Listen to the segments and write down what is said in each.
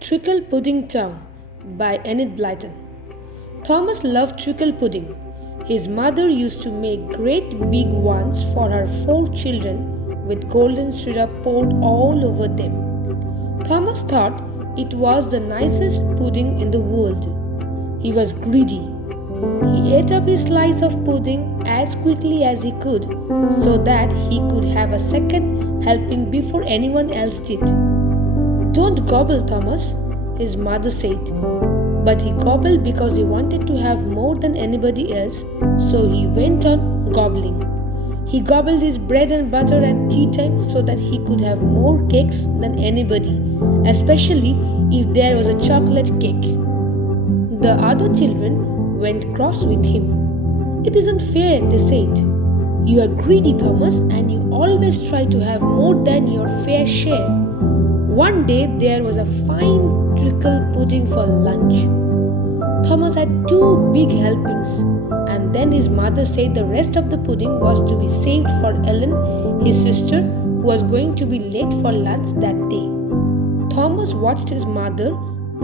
Treacle Pudding Town by Enid Blyton. Thomas loved treacle pudding. His mother used to make great big ones for her 4 children with golden syrup poured all over them. Thomas thought it was the nicest pudding in the world. He was greedy. He ate up his slice of pudding as quickly as he could so that he could have a second helping before anyone else did. "Don't gobble, Thomas," his mother said. But he gobbled because he wanted to have more than anybody else, so he went on gobbling. He gobbled his bread and butter at tea time so that he could have more cakes than anybody, especially if there was a chocolate cake. The other children went cross with him. "It isn't fair," they said. "You are greedy, Thomas, and you always try to have more than your fair share." One day there was a fine treacle pudding for lunch. Thomas had 2 big helpings, and then his mother said the rest of the pudding was to be saved for Ellen, his sister, who was going to be late for lunch that day. Thomas watched his mother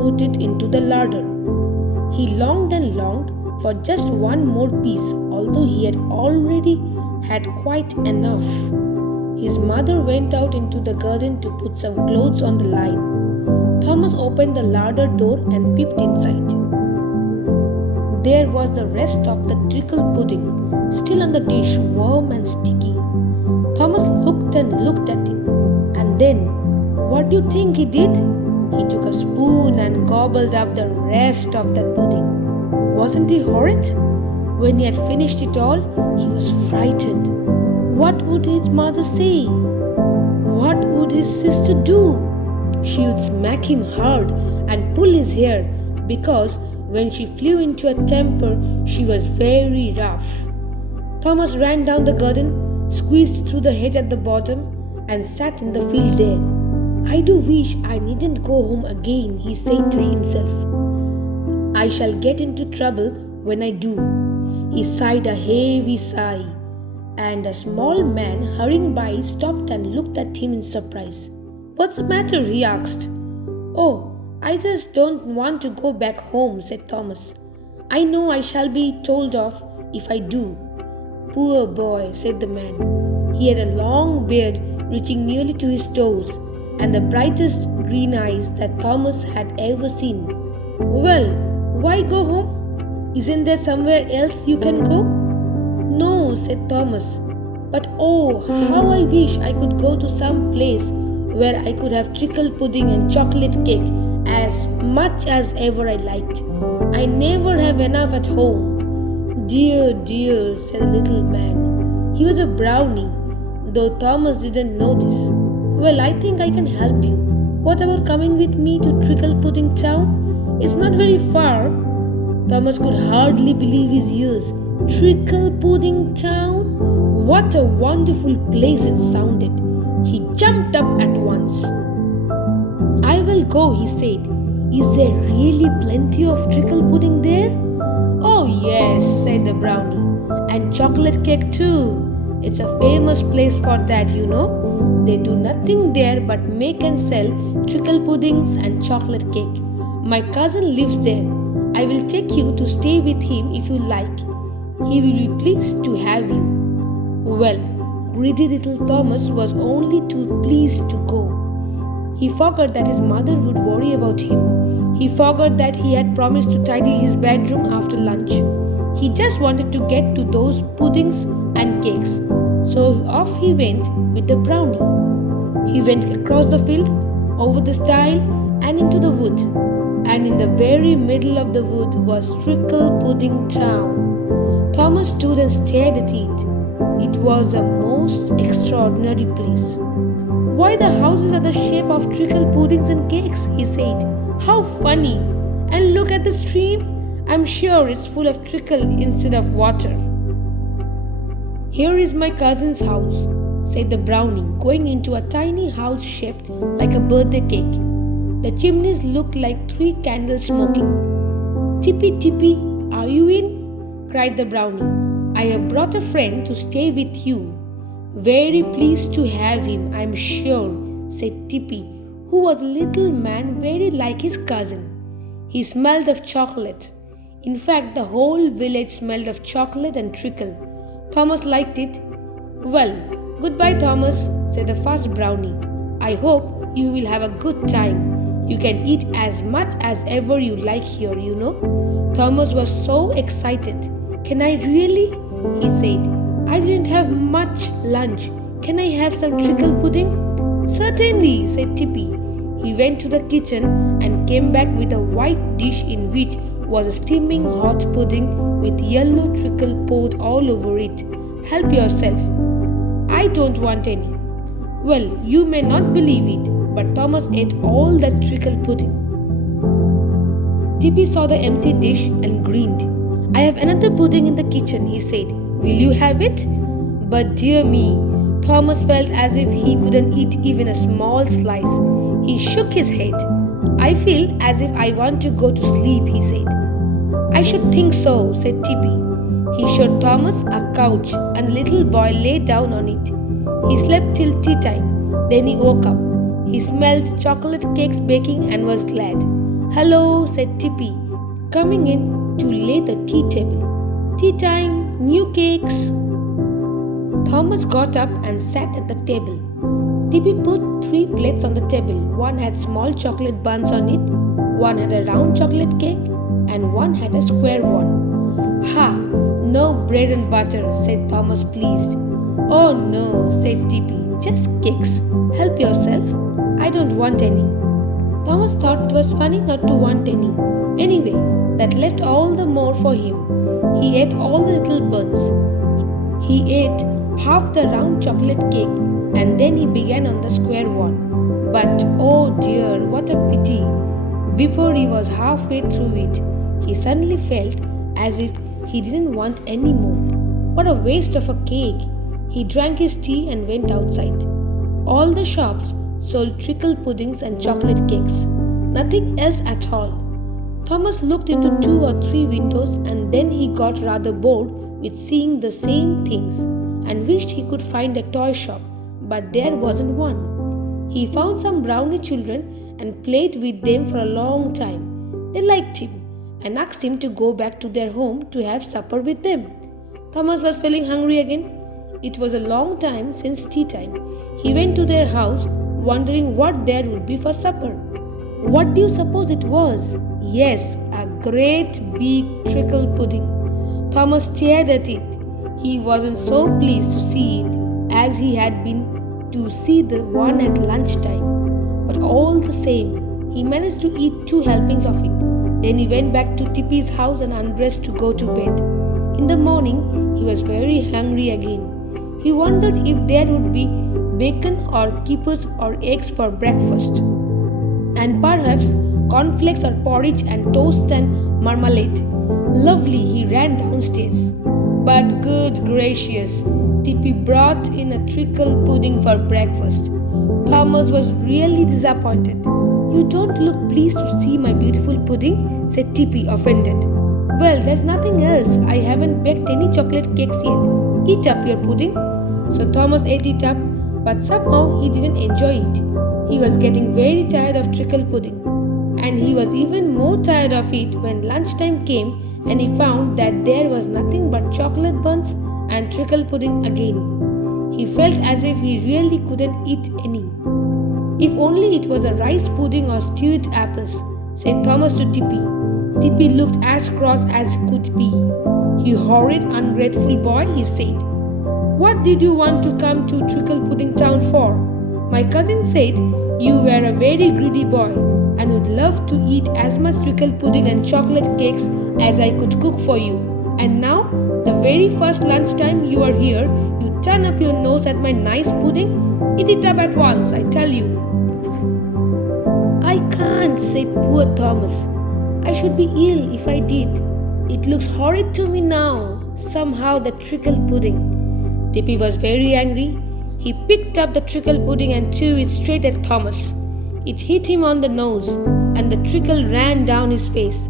put it into the larder. He longed and longed for just one more piece, although he had already had quite enough. His mother went out into the garden to put some clothes on the line. Thomas opened the larder door and peeped inside. There was the rest of the treacle pudding, still on the dish, warm and sticky. Thomas looked and looked at it, and then, what do you think he did? He took a spoon and gobbled up the rest of that pudding. Wasn't he horrid? When he had finished it all, he was frightened. What would his mother say? What would his sister do? She would smack him hard and pull his hair because when she flew into a temper, she was very rough. Thomas ran down the garden, squeezed through the hedge at the bottom, and sat in the field there. "I do wish I needn't go home again," he said to himself. "I shall get into trouble when I do." He sighed a heavy sigh, and a small man hurrying by stopped and looked at him in surprise. "What's the matter?" he asked. "Oh, I just don't want to go back home," said Thomas. "I know I shall be told off if I do." "Poor boy," said the man. He had a long beard reaching nearly to his toes, and the brightest green eyes that Thomas had ever seen. "Well, why go home? Isn't there somewhere else you can go?" "No," said Thomas. "But oh, how I wish I could go to some place where I could have treacle pudding and chocolate cake as much as ever I liked. I never have enough at home." "Dear, dear," said the little man. He was a brownie, though Thomas didn't know this. "Well, I think I can help you. What about coming with me to Treacle Pudding Town? It's not very far." Thomas could hardly believe his ears. Treacle Pudding Town? What a wonderful place it sounded. He jumped up at once. "I will go," he said. "Is there really plenty of treacle pudding there?" "Oh yes," said the brownie. "And chocolate cake too. It's a famous place for that, you know. They do nothing there but make and sell treacle puddings and chocolate cake. My cousin lives there. I will take you to stay with him if you like. He will be pleased to have you." Well, greedy little Thomas was only too pleased to go. He forgot that his mother would worry about him. He forgot that he had promised to tidy his bedroom after lunch. He just wanted to get to those puddings and cakes. So off he went with the brownie. He went across the field, over the stile, and into the wood. And in the very middle of the wood was Treacle Pudding Town. Thomas stood and stared at it. It was a most extraordinary place. "Why, the houses are the shape of treacle puddings and cakes," he said. "How funny! And look at the stream. I'm sure it's full of treacle instead of water." "Here is my cousin's house," said the brownie, going into a tiny house shaped like a birthday cake. The chimneys looked like 3 candles smoking. "Tippy, Tippy, are you in?" cried the brownie. "I have brought a friend to stay with you." "Very pleased to have him, I'm sure," said Tippy, who was a little man very like his cousin. He smelled of chocolate. In fact, the whole village smelled of chocolate and treacle. Thomas liked it. "Well, goodbye, Thomas," said the first brownie. "I hope you will have a good time. You can eat as much as ever you like here, you know." Thomas was so excited. "Can I really?" he said. "I didn't have much lunch. Can I have some treacle pudding?" "Certainly," said Tippy. He went to the kitchen and came back with a white dish in which was a steaming hot pudding with yellow treacle poured all over it. "Help yourself." "I don't want any." Well, you may not believe it, but Thomas ate all that treacle pudding. Tippy saw the empty dish and grinned. "I have another pudding in the kitchen," he said. "Will you have it?" But dear me, Thomas felt as if he couldn't eat even a small slice. He shook his head. "I feel as if I want to go to sleep," he said. "I should think so," said Tippy. He showed Thomas a couch and the little boy lay down on it. He slept till tea time. Then he woke up. He smelled chocolate cakes baking and was glad. "Hello," said Tippy, coming in to lay the tea table. "Tea time, new cakes." Thomas got up and sat at the table. Tippy put 3 plates on the table. One had small chocolate buns on it, one had a round chocolate cake, and one had a square one. "Ha! No bread and butter," said Thomas, pleased. "Oh no," said Tippy, "just cakes. Help yourself. I don't want any." Thomas thought it was funny not to want any. Anyway, that left all the more for him. He ate all the little buns. He ate half the round chocolate cake, and then he began on the square one. But oh dear, what a pity! Before he was halfway through it, he suddenly felt as if he didn't want any more. What a waste of a cake! He drank his tea and went outside. All the shops sold treacle puddings and chocolate cakes. Nothing else at all. Thomas looked into 2 or 3 windows, and then he got rather bored with seeing the same things and wished he could find a toy shop, but there wasn't one. He found some brownie children and played with them for a long time. They liked him and asked him to go back to their home to have supper with them. Thomas was feeling hungry again. It was a long time since tea time. He went to their house, wondering what there would be for supper. What do you suppose it was? Yes, a great big treacle pudding. Thomas stared at it. He wasn't so pleased to see it as he had been to see the one at lunchtime. But all the same, he managed to eat 2 helpings of it. Then he went back to Tippy's house and undressed to go to bed. In the morning, he was very hungry again. He wondered if there would be bacon or kippers or eggs for breakfast, and perhaps cornflakes or porridge and toast and marmalade. Lovely, he ran downstairs. But good gracious, Tippy brought in a treacle pudding for breakfast. Thomas was really disappointed. "You don't look pleased to see my beautiful pudding," said Tippy, offended. "Well, there's nothing else. I haven't baked any chocolate cakes yet. Eat up your pudding." So Thomas ate it up, but somehow he didn't enjoy it. He was getting very tired of treacle pudding, and he was even more tired of it when lunchtime came and he found that there was nothing but chocolate buns and treacle pudding again. He felt as if he really couldn't eat any. "If only it was a rice pudding or stewed apples," said Thomas to Tippy. Tippy looked as cross as could be. "You horrid, ungrateful boy," he said. "What did you want to come to Treacle Pudding Town for? My cousin said you were a very greedy boy and would love to eat as much treacle pudding and chocolate cakes as I could cook for you. And now, the very first lunchtime you are here, you turn up your nose at my nice pudding? Eat it up at once, I tell you." "I can't," said poor Thomas. "I should be ill if I did. It looks horrid to me now, somehow, the treacle pudding." Tippy was very angry. He picked up the treacle pudding and threw it straight at Thomas. It hit him on the nose, and the treacle ran down his face.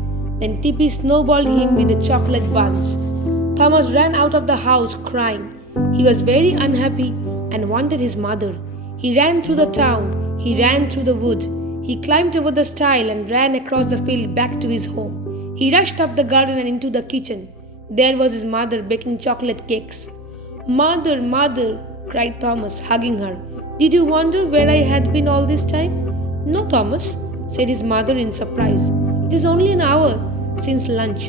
Then Tippy snowballed him with the chocolate buns. Thomas ran out of the house crying. He was very unhappy and wanted his mother. He ran through the town. He ran through the wood. He climbed over the stile and ran across the field back to his home. He rushed up the garden and into the kitchen. There was his mother baking chocolate cakes. "Mother, mother," cried Thomas, hugging her. "Did you wonder where I had been all this time?" "No, Thomas," said his mother in surprise. "It is only an hour since lunch."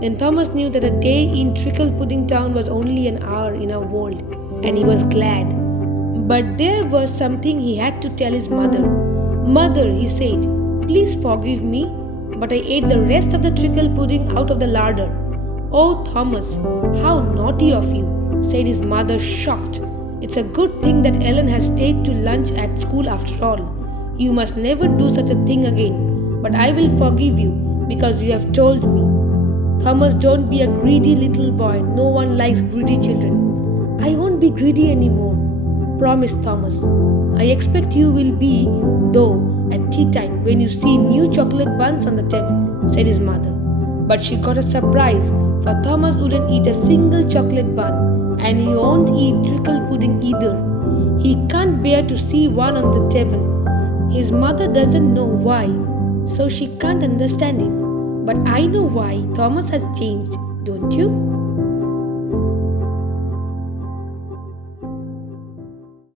Then Thomas knew that a day in Treacle Pudding Town was only an hour in a world, and he was glad. But there was something he had to tell his mother. "Mother," he said, "please forgive me, but I ate the rest of the treacle pudding out of the larder." "Oh, Thomas, how naughty of you," said his mother, shocked. "It's a good thing that Ellen has stayed to lunch at school after all. You must never do such a thing again, but I will forgive you because you have told me." "Thomas, don't be a greedy little boy. No one likes greedy children." "I won't be greedy anymore," promised Thomas. "I expect you will be, though, at tea time when you see new chocolate buns on the table," said his mother. But she got a surprise, for Thomas wouldn't eat a single chocolate bun, and he won't eat treacle pudding either. He can't bear to see one on the table. His mother doesn't know why, so she can't understand it. But I know why Thomas has changed, don't you?